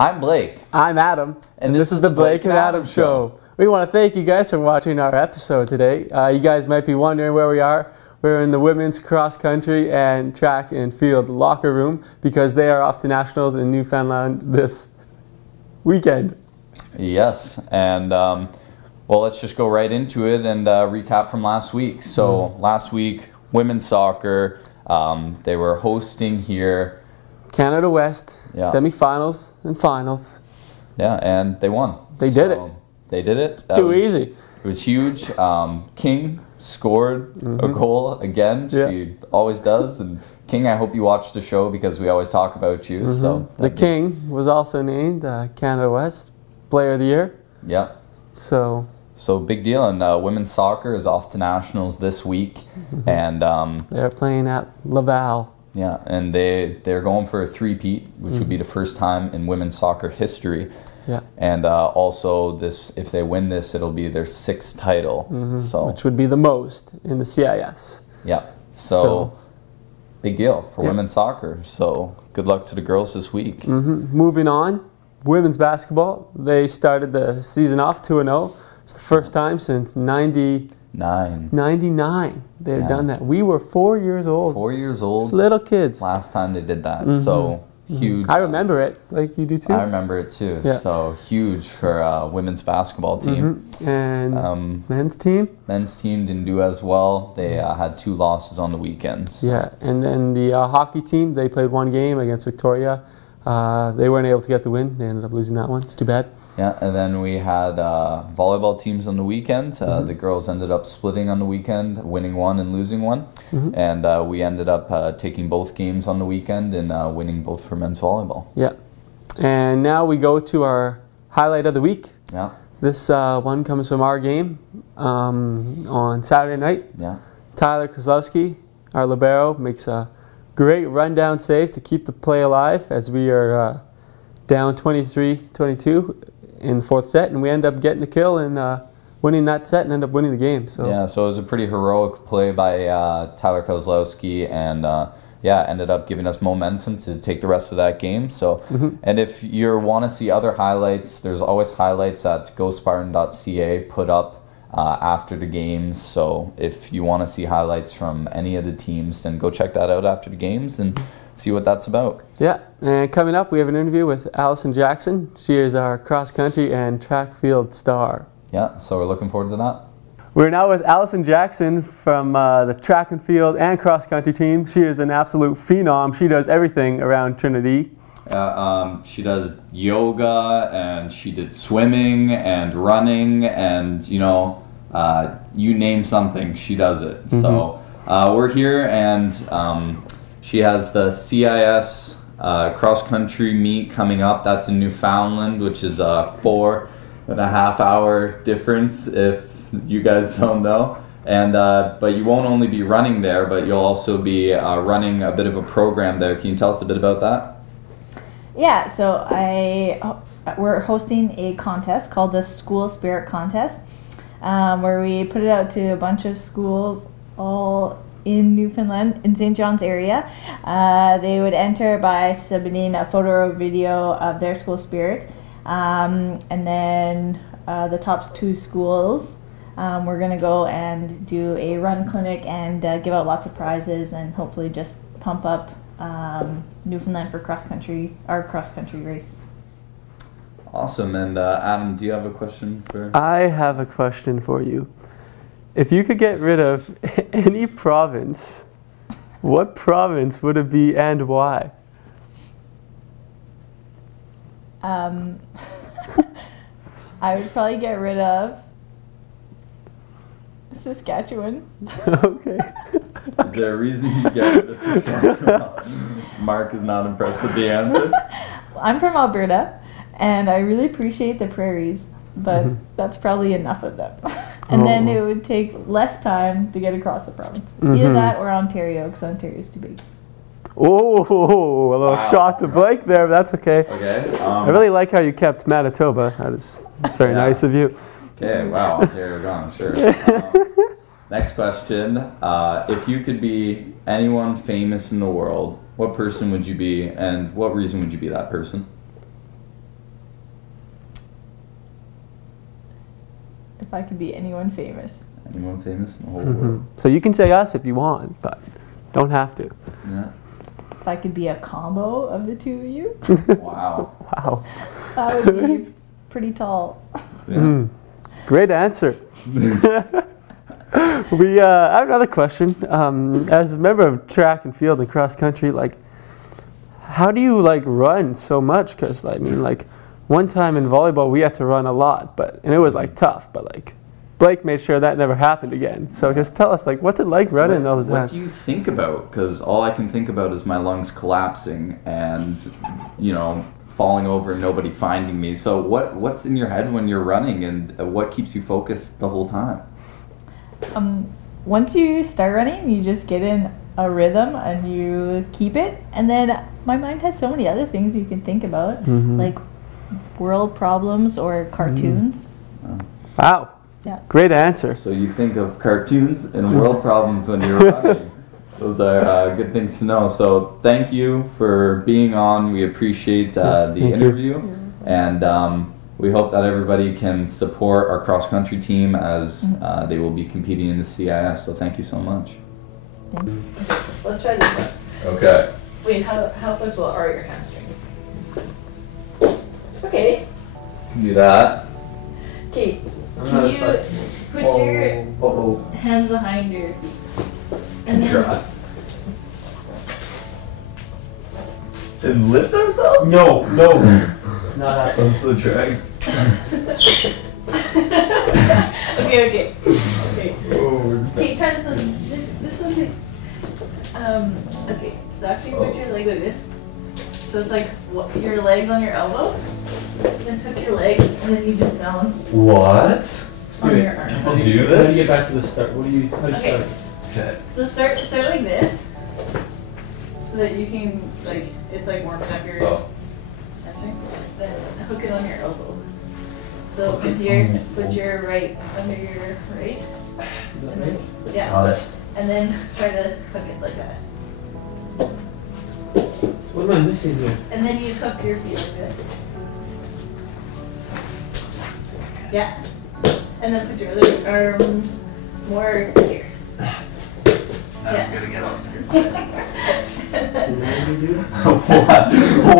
I'm Blake. I'm Adam. And this is the Blake and Adam Show. We want to thank you guys for watching our episode today. You guys might be wondering where we are. We're in the women's cross country and track and field locker room because they are off to nationals in Newfoundland this weekend. Yes, and well, let's just go right into it and recap from last week. So last week, women's soccer, they were hosting here. Canada West, semifinals and finals. Yeah, and they won. They did it. They did it. Too easy. It was huge. King scored a goal again. Yeah. She always does. And King, I hope you watched the show because we always talk about you. So the King was also named Canada West Player of the Year. Yeah. So big deal. And women's soccer is off to nationals this week. And they're playing at Laval. Yeah, and they're going for a three-peat, which would be the first time in women's soccer history. Yeah. And also, if they win this, it'll be their 6th title. So which would be the most in the CIS. Yeah. So big deal for women's soccer. So good luck to the girls this week. Moving on, women's basketball. They started the season off 2-0. It's the first time since 99 they've done that. We were 4 years old. 4 years old. Just little kids. Last time they did that. So huge. I remember it, like you do too. I remember it too. Yeah. So huge for women's basketball team. And men's team? Men's team didn't do as well. They had 2 losses on the weekends. Yeah, and then the hockey team, they played 1 game against Victoria. They weren't able to get the win. They ended up losing that one. It's too bad. Yeah, and then we had volleyball teams on the weekend. The girls ended up splitting on the weekend, winning 1 and losing 1. And we ended up taking both games on the weekend and winning both for men's volleyball. Yeah. And now we go to our highlight of the week. Yeah. This one comes from our game on Saturday night. Yeah. Tyler Kozlowski, our libero, makes a great rundown save to keep the play alive as we are down 23-22 in the 4th set, and we end up getting the kill and winning that set and end up winning the game. So yeah, so it was a pretty heroic play by Tyler Kozlowski, and ended up giving us momentum to take the rest of that game. So, and if you want to see other highlights, there's always highlights at GoSpartan.ca put up after the games. So if you want to see highlights from any of the teams, then go check that out after the games and see what that's about. Yeah, and coming up we have an interview with Allison Jackson. She is our cross country and track field star. Yeah, so we're looking forward to that. We're now with Allison Jackson from the track and field and cross country team. She is an absolute phenom. She does everything around Trinity. She does yoga, and she did swimming and running, and you name something, she does it. So we're here, and she has the CIS cross-country meet coming up. That's in Newfoundland, which is a 4.5-hour difference if you guys don't know. And but you won't only be running there, but you'll also be running a bit of a program there. Can you tell us a bit about that? Yeah, so we're hosting a contest called the School Spirit Contest, where we put it out to a bunch of schools all in Newfoundland, in St. John's area. They would enter by submitting a photo or video of their school spirit, and then the top 2 schools, we're going to go and do a run clinic and give out lots of prizes and hopefully just pump up Newfoundland for our cross-country race. Awesome. And Adam, do you have a question for? I have a question for you. If you could get rid of any province, what province would it be and why? I would probably get rid of Saskatchewan. Okay. Is there a reason you get rid of Saskatchewan? Mark is not impressed with the answer. I'm from Alberta, and I really appreciate the prairies, but that's probably enough of them. And then it would take less time to get across the province. Either that or Ontario, because Ontario's too big. Oh, a little shot to Blake there, but that's okay. Okay. I really like how you kept Manitoba. That is very nice of you. Okay, wow, Ontario gone, sure. Next question. If you could be anyone famous in the world, what person would you be, and what reason would you be that person? If I could be anyone famous. Anyone famous in the whole world? So you can say us if you want, but don't have to. Yeah. If I could be a combo of the two of you, Wow. Wow. I would be pretty tall. Yeah. Great answer. We I have another question. As a member of track and field and cross country, like, how do you like run so much? Because I mean, like, one time in volleyball we had to run a lot, and it was like tough. But like, Blake made sure that never happened again. So just tell us, like, what's it like running all the time? What do you think about? Because all I can think about is my lungs collapsing and, you know, falling over and nobody finding me. So what's in your head when you're running, and what keeps you focused the whole time? Once you start running, you just get in a rhythm and you keep it. And then my mind has so many other things you can think about, like world problems or cartoons. Wow. Yeah. Great answer. So you think of cartoons and world problems when you're running. Those are good things to know. So thank you for being on. We appreciate the interview. And we hope that everybody can support our cross-country team as they will be competing in the CIS. So thank you so much. Let's try this one. Okay. Wait, how flexible are your hamstrings? Okay. Can do that. Okay. Can you put your hands behind your feet? And then Try. And lift ourselves? No. Not happening. That's the drag. Okay. Okay, try this one. This one's like, okay, so after you put your leg like this, so it's like your legs on your elbow, then hook your legs, and then you just balance What? on your arm. People do this? How do you get back to the start? How do you Okay. start? Okay. So start like this, so that you can, like, it's like warming up your hamstrings. Then hook it on your elbow. So put your right under your right, and then Got it. and then try to hook it like that. What am I missing here? And then you hook your feet like this. Yeah. And then put your other arm more here. Yeah. I'm gonna get on.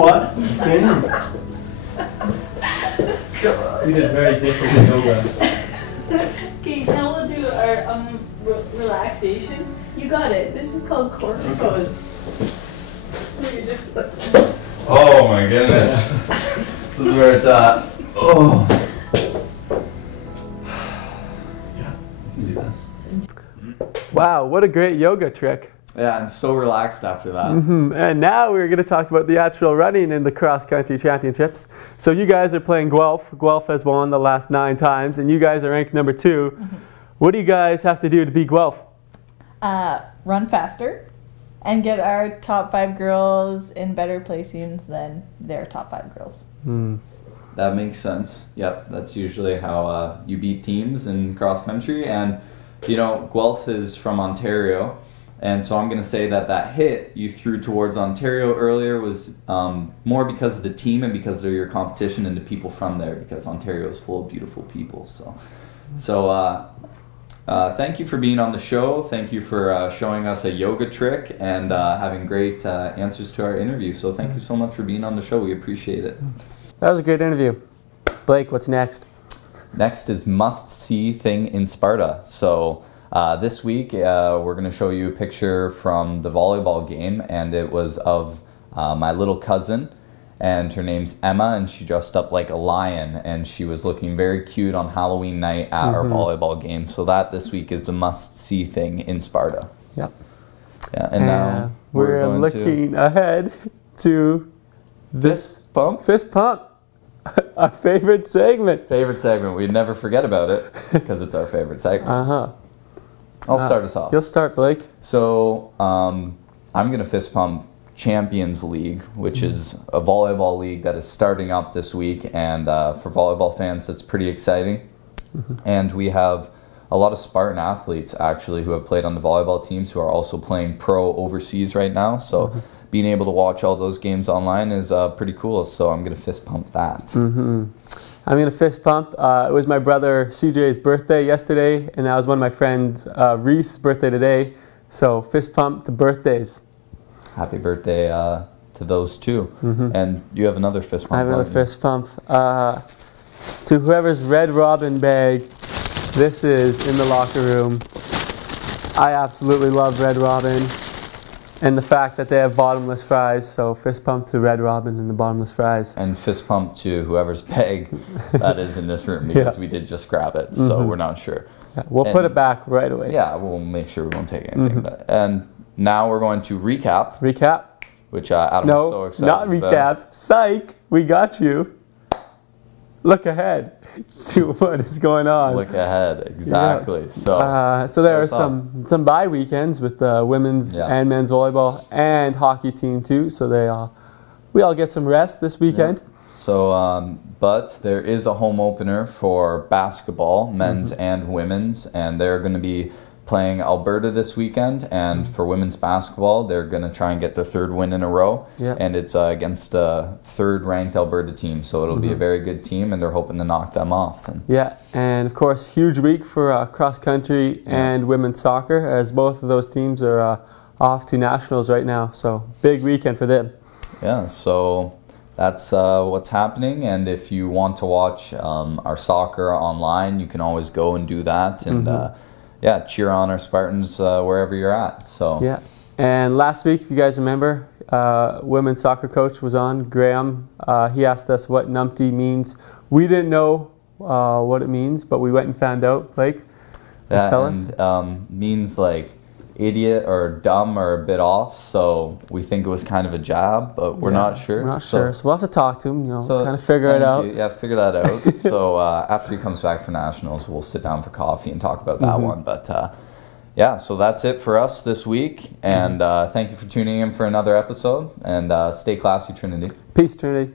What? We did very different yoga. Okay, now we'll do our relaxation. You got it. This is called corpse pose. Where you just Oh my goodness. This is where it's at. Oh. Yeah, you can do this. Wow, what a great yoga trick. Yeah, I'm so relaxed after that. And now we're going to talk about the actual running in the cross-country championships. So you guys are playing Guelph. Guelph has won the last 9 times, and you guys are ranked number 2. What do you guys have to do to beat Guelph? run faster and get our top 5 girls in better placings than their top 5 girls. That makes sense. Yep, that's usually how you beat teams in cross country. And you know, Guelph is from Ontario, and so I'm going to say that that hit you threw towards Ontario earlier was more because of the team and because of your competition and the people from there, because Ontario is full of beautiful people. So thank you for being on the show. Thank you for showing us a yoga trick and having great answers to our interview. So thank you so much for being on the show. We appreciate it. That was a great interview. Blake, what's next? Next is must-see thing in Sparta. So this week we're going to show you a picture from the volleyball game, and it was of my little cousin, and her name's Emma, and she dressed up like a lion, and she was looking very cute on Halloween night at our volleyball game. So that this week is the must-see thing in Sparta. Yep. Yeah, and now we're going looking ahead to Fist Pump. Fist Pump. Our favorite segment. Favorite segment. We'd never forget about it because it's our favorite segment. I'll start us off. You'll start, Blake. So I'm going to fist pump Champions League, which is a volleyball league that is starting up this week. And for volleyball fans, that's pretty exciting. And we have a lot of Spartan athletes, actually, who have played on the volleyball teams who are also playing pro overseas right now. So being able to watch all those games online is pretty cool. So I'm going to fist pump that. I'm going to fist pump. It was my brother CJ's birthday yesterday, and that was one of my friends Reese's birthday today. So fist pump to birthdays. Happy birthday to those two. And you have another fist pump. I have another fist pump. To whoever's Red Robin bag, this is in the locker room. I absolutely love Red Robin. And the fact that they have bottomless fries, so fist pump to Red Robin and the bottomless fries. And fist pump to whoever's bag that is in this room, because we did just grab it, so we're not sure. Yeah, we'll put it back right away. Yeah, we'll make sure we won't take anything. And now we're going to recap. Recap? Which Adam No, was so excited not recap. about. Psych, we got you. Look ahead to what is going on. Look ahead, exactly. Yeah. So there are some bye weekends with the women's and men's volleyball and hockey team too. So we all get some rest this weekend. Yeah. So, but there is a home opener for basketball, men's and women's, and they're going to be playing Alberta this weekend. And for women's basketball, they're going to try and get their third win in a row. Yeah. And it's against a third-ranked Alberta team, so it'll be a very good team, and they're hoping to knock them off. Yeah, and of course, huge week for cross-country and women's soccer, as both of those teams are off to nationals right now. So big weekend for them. Yeah, so that's what's happening. And if you want to watch our soccer online, you can always go and do that. And yeah, cheer on our Spartans wherever you're at. So yeah, and last week, if you guys remember, women's soccer coach was on, Graham. He asked us what numpty means. We didn't know what it means, but we went and found out. Blake, tell us. Means like idiot or dumb or a bit off. So we think it was kind of a jab, but we're not sure. We're not sure. So we'll have to talk to him, kind of figure it out. Yeah, figure that out. So after he comes back for nationals, we'll sit down for coffee and talk about that one. But yeah, so that's it for us this week. And thank you for tuning in for another episode. And stay classy, Trinity. Peace, Trinity.